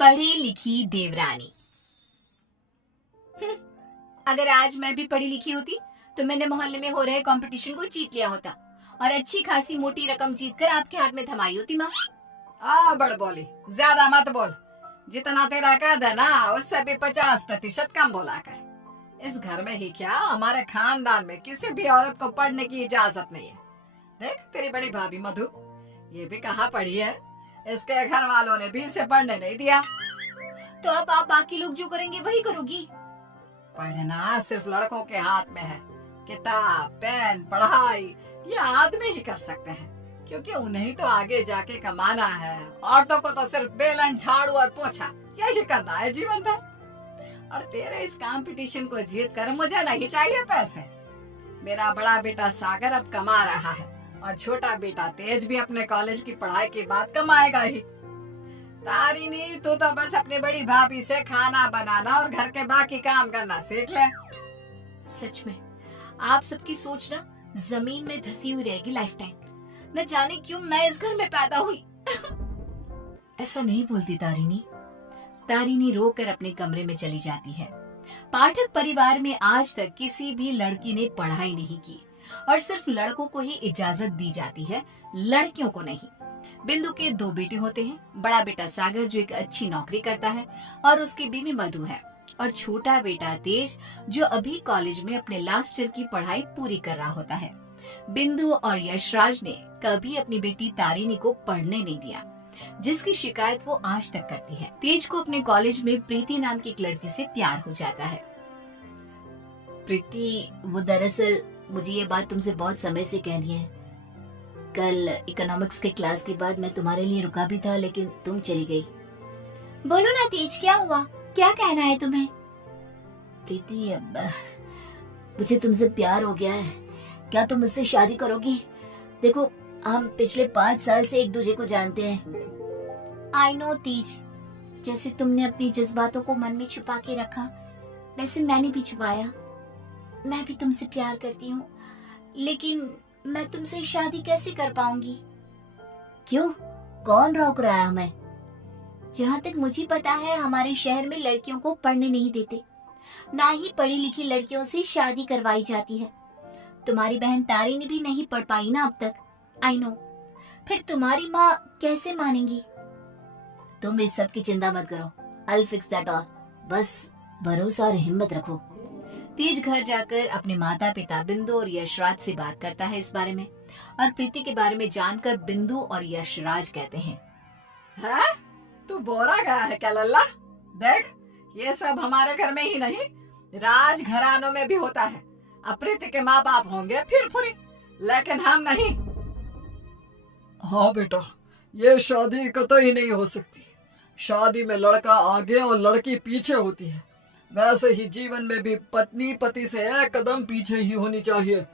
पढ़ी लिखी देवरानी। अगर आज मैं भी पढ़ी लिखी होती तो मैंने मोहल्ले में हो रहे कंपटीशन को जीत लिया होता और अच्छी खासी मोटी रकम जीतकर आपके हाथ में थमाई होती। माँ बड़ बोली, ज्यादा मत बोल। जितना तेरा कद है ना उससे भी 50% कम बोला कर। इस घर में ही क्या, हमारे खानदान में किसी भी औरत को पढ़ने की इजाजत नहीं है। देख तेरी बड़ी भाभी मधु, ये भी कहाँ पढ़ी है, इसके घर वालों ने भी इसे पढ़ने नहीं दिया। तो अब आप बाकी लोग जो करेंगे वही करोगी? पढ़ना सिर्फ लड़कों के हाथ में है। किताब, पेन, पढ़ाई ये आदमी ही कर सकते हैं, क्योंकि उन्हें तो आगे जाके कमाना है। औरतों को तो सिर्फ बेलन, झाड़ू और पोछा यही करना है जीवन भर। और तेरे इस कंपटीशन को जीत कर मुझे नहीं चाहिए पैसे। मेरा बड़ा बेटा सागर अब कमा रहा है और छोटा बेटा तेज भी अपने कॉलेज की पढ़ाई के बाद कमाएगा ही। तारिणी, तू तो बस अपनी बड़ी भाभी से खाना बनाना और घर के बाकी काम करना सीख ले। सच में आप सबकी सोच ना जमीन में धसी हुई रहेगी लाइफ टाइम। न जाने क्यों मैं इस घर में पैदा हुई। ऐसा नहीं बोलती तारिणी। तारिणी रोकर अपने कमरे में चली जाती है। पाठक परिवार में आज तक किसी भी लड़की ने पढ़ाई नहीं की और सिर्फ लड़कों को ही इजाजत दी जाती है, लड़कियों को नहीं। बिंदु के 2 बेटे होते हैं। बड़ा बेटा सागर जो एक अच्छी नौकरी करता है और उसकी बीवी मधु है, और छोटा बेटा तेज जो अभी कॉलेज में अपने लास्ट ईयर की पढ़ाई पूरी कर रहा होता है। बिंदु और यशराज ने कभी अपनी बेटी तारिणी को पढ़ने नहीं दिया, जिसकी शिकायत वो आज तक करती है। तेज को अपने कॉलेज में प्रीति नाम की एक लड़की से प्यार हो जाता है। प्रीति, वो दरअसल मुझे ये बात तुमसे बहुत समय से कहनी है। कल इकोनॉमिक्स के क्लास के बाद मैं तुम्हारे लिए रुका भी था, लेकिन तुम चली गई। बोलो ना तेज, क्या हुआ? क्या कहना है तुम्हें? प्रीति, अब मुझे तुमसे प्यार हो गया है। क्या तुम मुझसे शादी करोगी? देखो, हम पिछले 5 साल से एक दूसरे को जानते हैं। आई नो तेज, जैसे तुमने अपनी जज्बातों को मन में छुपा के रखा, वैसे मैंने भी छुपाया। मैं भी तुमसे प्यार करती हूँ, लेकिन मैं तुमसे शादी कैसे कर पाऊंगी? क्यों? कौन रोक रहा है हमें? जहाँ तक मुझे पता है, हमारे शहर में लड़कियों को पढ़ने नहीं देते, ना ही पढ़ी लिखी लड़कियों से शादी करवाई जाती है। तुम्हारी बहन तारिणी भी नहीं पढ़ पाई ना अब तक। I know. फिर तुम्हारी माँ कैसे मानेंगी? तुम इस सब की चिंता मत करो, I'll fix that all। बस भरोसा और हिम्मत रखो। तेज घर जाकर अपने माता पिता बिंदु और यशराज से बात करता है इस बारे में, और प्रीति के बारे में जानकर बिंदु और यशराज कहते हैं, है? तू बोरा गया है क्या लल्ला? देख, ये सब हमारे घर में ही नहीं, राज घरानों में भी होता है। प्रीति के माँ बाप होंगे फिर फुरी, लेकिन हम नहीं। हाँ बेटा, ये शादी कतई नहीं हो सकती। शादी में लड़का आगे और लड़की पीछे होती है। वैसे ही जीवन में भी पत्नी पति से एक कदम पीछे ही होनी चाहिए।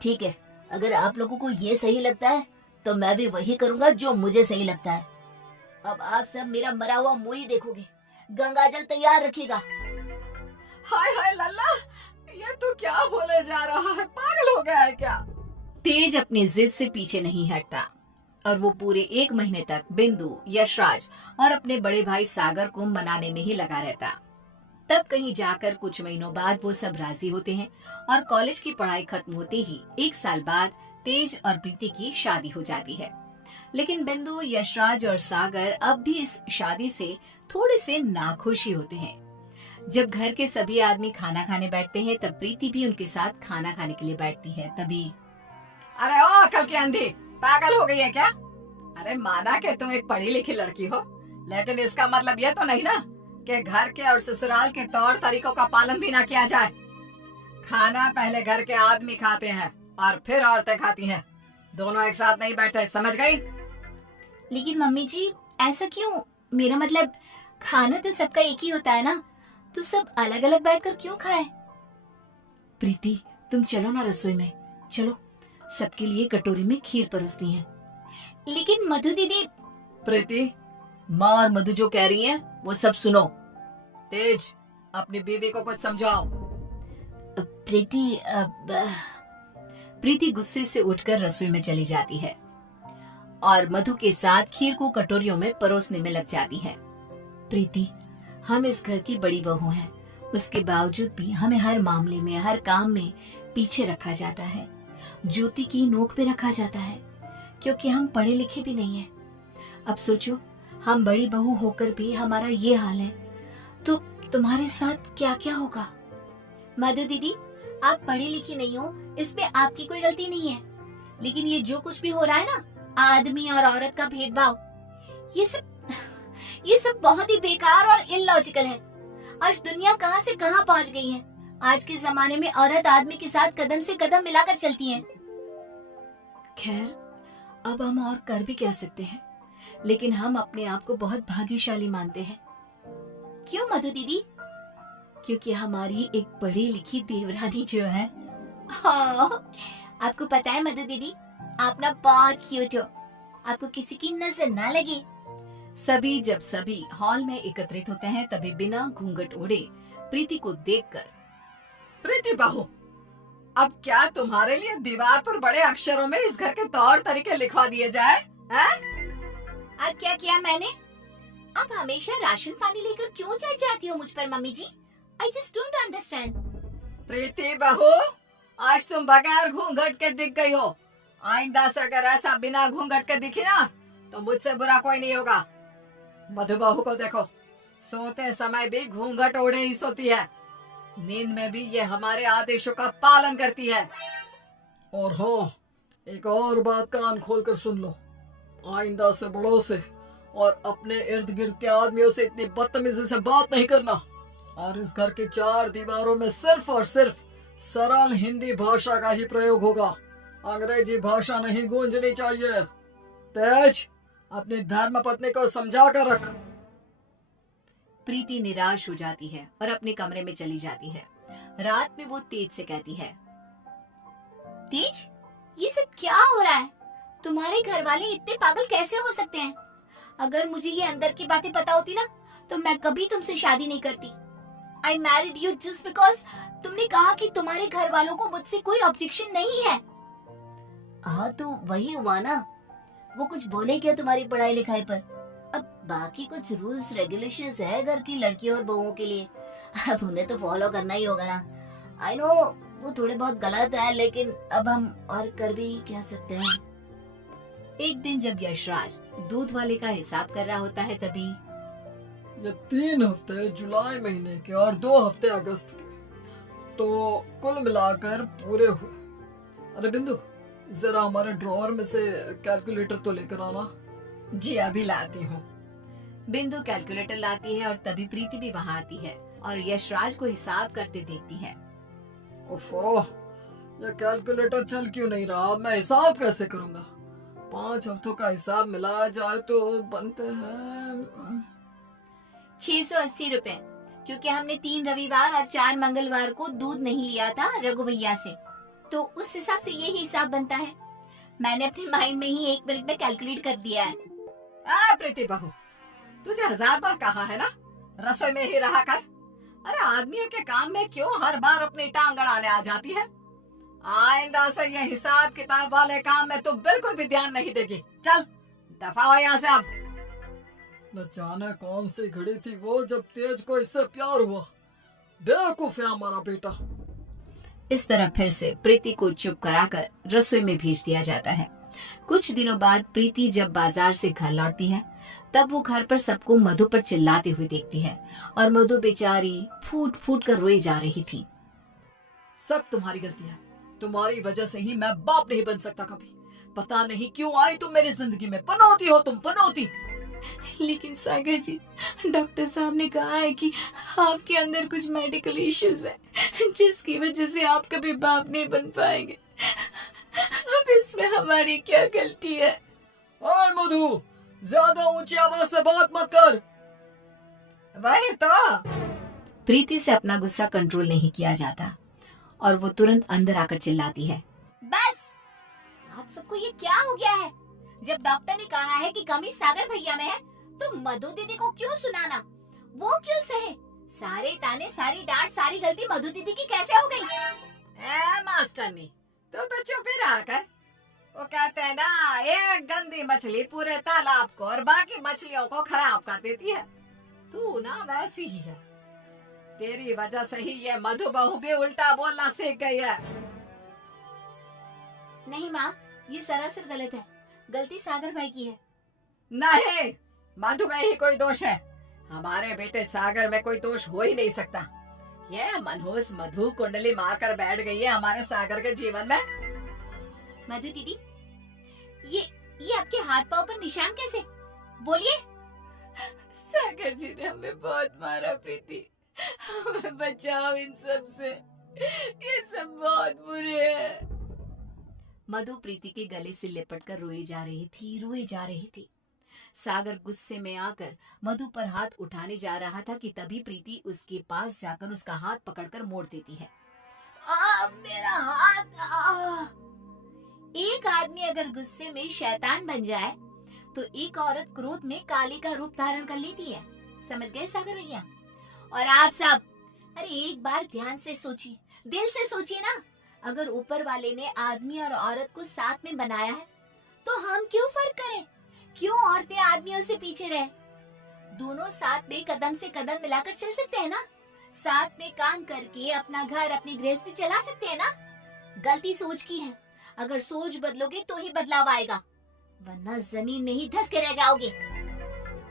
ठीक है, अगर आप लोगों को ये सही लगता है तो मैं भी वही करूंगा जो मुझे सही लगता है। अब आप सब मेरा मरा हुआ मुंह ही देखोगे। गंगाजल तैयार रखिएगा। हाय हाय लल्ला, ये तू क्या बोले जा रहा है? पागल हो गया है क्या? तेज अपनी जिद से पीछे नहीं हटता और वो पूरे 1 महीने तक बिंदु, यशराज और अपने बड़े भाई सागर को मनाने में ही लगा रहता। तब कहीं जाकर कुछ महीनों बाद वो सब राजी होते हैं और कॉलेज की पढ़ाई खत्म होते ही 1 साल बाद तेज और प्रीति की शादी हो जाती है। लेकिन बिंदु, यशराज और सागर अब भी इस शादी से थोड़े से नाखुश ही होते हैं। जब घर के सभी आदमी खाना खाने बैठते हैं तब प्रीति भी उनके साथ खाना खाने के लिए बैठती है। तभी, अरे ओ अकल की अंधी, पागल हो गई है क्या? अरे माना कि तुम एक पढ़ी लिखी लड़की हो, लेकिन इसका मतलब ये तो नहीं ना कि घर के और ससुराल के तौर तरीकों का पालन भी ना किया जाए। खाना पहले घर के आदमी खाते हैं और फिर औरतें खाती हैं, दोनों एक साथ नहीं बैठे, समझ गई? लेकिन मम्मी जी, ऐसा क्यों? मेरा मतलब खाना तो सबका एक ही होता है ना, तो सब अलग अलग बैठकर क्यों खाए? प्रीति, तुम चलो ना रसोई में, चलो, सबके लिए कटोरी में खीर परोसनी है। लेकिन मधु दीदी। प्रीति, माँ और मधु जो कह रही हैं वो सब सुनो। तेज, अपनी बीवी को कुछ समझाओ। प्रीति गुस्से से उठकर रसोई में चली जाती है और मधु के साथ खीर को कटोरियों में परोसने में लग जाती है। प्रीति, हम इस घर की बड़ी बहू हैं, उसके बावजूद भी हमें हर मामले में, हर काम में पीछे रखा जाता है, जूती की नोक पे रखा जाता है, क्योंकि हम पढ़े लिखे भी नहीं हैं। अब सोचो, हम बड़ी बहू होकर भी हमारा ये हाल है, तो तुम्हारे साथ क्या क्या होगा। मधु दीदी, आप पढ़ी लिखी नहीं हो, इसमें आपकी कोई गलती नहीं है, लेकिन ये जो कुछ भी हो रहा है ना, आदमी और औरत का भेदभाव, ये सब बहुत ही बेकार और इलॉजिकल है। आज दुनिया कहां से कहां पहुंच गई है। आज के जमाने में औरत आदमी के साथ कदम से कदम मिलाकर चलती है। खैर, अब हम और कर भी क्या सकते हैं, लेकिन हम अपने आप को बहुत भाग्यशाली मानते हैं। क्यों मधु दीदी? क्योंकि हमारी एक पढ़ी लिखी देवरानी जो है। हाँ, आपको पता है मधु दीदी, आप ना बहुत क्यूट हो, आपको किसी की नजर ना लगे। जब सभी हॉल में एकत्रित होते हैं, तभी बिना घूंघट ओढ़े प्रीति को देखकर, प्रीति बहू, अब क्या तुम्हारे लिए दीवार पर बड़े अक्षरों में इस घर के तौर तरीके लिखवा दिए जाए? अब क्या किया मैंने? आप हमेशा राशन पानी लेकर क्यों चढ़ जाती हो मुझ पर mummy ji? I just don't understand. Preeti बहू, आज तुम बगैर घूंघट के दिख गई हो। आइंदा से अगर ऐसा बिना घूंघट के दिखी ना, तो मुझसे बुरा कोई नहीं होगा। मधु बहू को देखो, सोते समय भी घूंघट ओढ़े ही सोती है, नींद में भी ये हमारे आदेशों का पालन करती है। और हाँ, एक और बात कान खोलकर सुन लो, आइंदा से बड़ों से और अपने इर्द गिर्द के आदमियों से इतनी बदतमीजी से बात नहीं करना, और इस घर के 4 दीवारों में सिर्फ और सिर्फ सरल हिंदी भाषा का ही प्रयोग होगा। अंग्रेजी भाषा नहीं गूंजनी चाहिए। तेज, अपनी धर्म पत्नी को समझा कर रख। प्रीति निराश हो जाती है और अपने कमरे में चली जाती है। रात में वो तेज से कहती है, तेज, ये सब क्या हो रहा है? तुम्हारे घर वाले इतने पागल कैसे हो सकते हैं? अगर मुझे ये अंदर की बातें पता होती ना, तो मैं कभी तुमसे शादी नहीं करती। I married you just because तुमने कहा कि तुम्हारे घर वालों को मुझसे कोई ऑब्जेक्शन नहीं है। हाँ, तो वही हुआ ना। वो कुछ बोले क्या तुम्हारी पढ़ाई लिखाई पर? अब बाकी कुछ रूल्स रेगुलेशंस है घर की लड़कियों और बहुओं के लिए, अब उन्हें तो फॉलो करना ही होगा ना। आई नो वो थोड़े बहुत गलत है, लेकिन अब हम और कर भी क्या सकते हैं। एक दिन जब यशराज दूध वाले का हिसाब कर रहा होता है, तभी ये 3 हफ्ते जुलाई महीने के और 2 हफ्ते अगस्त के, तो कुल मिलाकर पूरे हुए। अरे बिंदु, जरा हमारे ड्रॉअर में से कैलकुलेटर तो लेकर आना। जी, अभी लाती हूँ। बिंदु कैलकुलेटर लाती है और तभी प्रीति भी वहाँ आती है और यशराज को हिसाब करते देखती है। ओफो, ये कैलकुलेटर चल क्यों नहीं रहा? मैं हिसाब कैसे करूंगा? 5 हफ्तों का हिसाब मिलाया जाए तो बनते हैं 680 रुपए, क्योंकि हमने 3 रविवार और 4 मंगलवार को दूध नहीं लिया था रघु भैया से, तो उस हिसाब से यही हिसाब बनता है। मैंने अपने माइंड में ही 1 मिनट में कैलकुलेट कर दिया है। प्रीति बहू, तुझे 1000 बार कहा है ना, रसोई में ही रहा कर। अरे आदमियों के काम में क्यों हर बार अपनी टांग अड़ाने आ जाती है? आइंदा से ये हिसाब किताब वाले काम में तो बिल्कुल भी ध्यान नहीं देगी। चल दफा हो यहाँ से अब। न जाने कौन सी घड़ी थी वो जब तेज को इससे प्यार हुआ। बेवकूफ है हमारा बेटा। इस तरह फिर से प्रीति को चुप कराकर रसोई में भेज दिया जाता है। कुछ दिनों बाद प्रीति जब बाजार से घर लौटती है, तब वो घर पर सबको मधु पर चिल्लाते हुए देखती है और मधु बेचारी फूट फूट कर रोई जा रही थी। सब तुम्हारी गलती है, तुम्हारी वजह से ही मैं बाप नहीं बन सकता कभी। पता नहीं क्यों आई तुम मेरी जिंदगी में, पनौती हो तुम, पनौती। लेकिन सागर जी, डॉक्टर साहब ने कहा है कि आपके अंदर कुछ मेडिकल इश्यूज है, जिसकी वजह से आप कभी बाप नहीं बन पाएंगे। अब इसमें हमारी क्या गलती है? ओए मधु, ज्यादा ऊंची आवाज से बात मत कर। वही तो। प्रीति से अपना गुस्सा कंट्रोल नहीं किया जाता और वो तुरंत अंदर आकर चिल्लाती है, बस! आप सबको ये क्या हो गया है? जब डॉक्टर ने कहा है कि कमी सागर भैया में है, तो मधु दीदी को क्यों सुनाना? वो क्यों सहे? सारे ताने, सारी डांट, सारी गलती मधु दीदी की कैसे हो गई? मास्टरनी, तो चुप ही रहा कर। वो कहते हैं ना, एक गंदी मछली पूरे तालाब को और बाकी मछलियों को खराब कर देती है। तू ना वैसी ही है, तेरी वजह से ही ये मधु बहू भी उल्टा बोलना सीख गई है। नहीं माँ, ये सरासर गलत है। गलती सागर भाई की है। नहीं, मधु में ही कोई दोष है। हमारे बेटे सागर में कोई दोष हो ही नहीं सकता। ये मनहूस मधु कुंडली मारकर बैठ गई है हमारे सागर के जीवन में। मधु दीदी, ये आपके हाथ पाँव पर निशान कैसे? बोलिए। सागर जी ने हमें बहुत मारा प्रीति, हमें बचाओ इन सब से, ये सब बहुत बुरे हैं। मधु प्रीति के गले से लिपटकर रोई जा रही थी। सागर गुस्से में आकर मधु पर हाथ उठाने जा रहा था कि तभी प्रीति उसके पास जाकर उसका हाथ पकड़कर मोड़ देती है। मेरा हाथ! एक आदमी अगर गुस्से में शैतान बन जाए तो एक औरत क्रोध में काली का रूप धारण कर लेती है। समझ गए सागर भैया? और आप सब, अरे एक बार ध्यान से सोचिए, दिल से सोचिए ना। अगर ऊपर वाले ने आदमी और औरत को साथ में बनाया है तो हम क्यों फर्क करें? क्यों औरतें आदमियों से पीछे रहे? दोनों साथ में कदम से कदम मिलाकर चल सकते हैं ना। साथ में काम करके अपना घर, अपनी गृहस्थी चला सकते हैं ना। गलती सोच की है, अगर सोच बदलोगे तो ही बदलाव आएगा, वरना जमीन में ही धंस के रह जाओगे।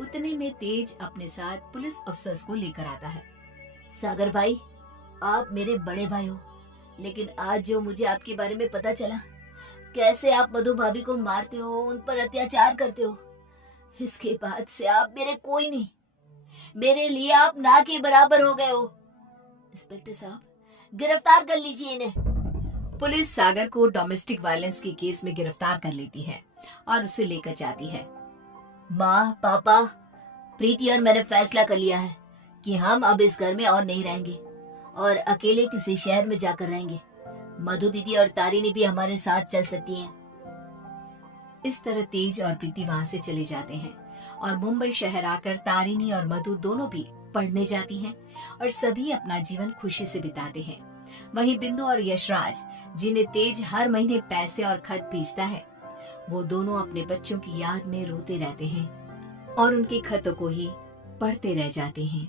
उतने में तेज अपने साथ पुलिस अफसर्स को लेकर आता है। सागर भाई, आप मेरे बड़े भाई हो, लेकिन आज जो मुझे आपके बारे में पता चला, कैसे आप मधु भाभी को मारते हो, उन पर अत्याचार करते हो, इसके बाद से आप मेरे कोई नहीं। मेरे लिए आप ना के बराबर हो गए हो। इंस्पेक्टर साहब, गिरफ्तार कर लीजिए इन्हें। पुलिस सागर को डोमेस्टिक वायलेंस के केस में गिरफ्तार कर लेती है और उसे लेकर जाती है। माँ, पापा, प्रीति और मैंने फैसला कर लिया है कि हम अब इस घर में और नहीं रहेंगे और अकेले किसी शहर में जाकर रहेंगे। मधु दीदी और तारिणी भी हमारे साथ चल सकती हैं। इस तरह तेज और प्रीति वहाँ से चले जाते हैं और मुंबई शहर आकर तारिणी और मधु दोनों भी पढ़ने जाती हैं और सभी अपना जीवन खुशी से बिताते हैं। वहीं बिंदु और यशराज, जिन्हें तेज हर महीने पैसे और खत भेजता है, वो दोनों अपने बच्चों की याद में रोते रहते हैं और उनके खतों को ही पढ़ते रह जाते हैं।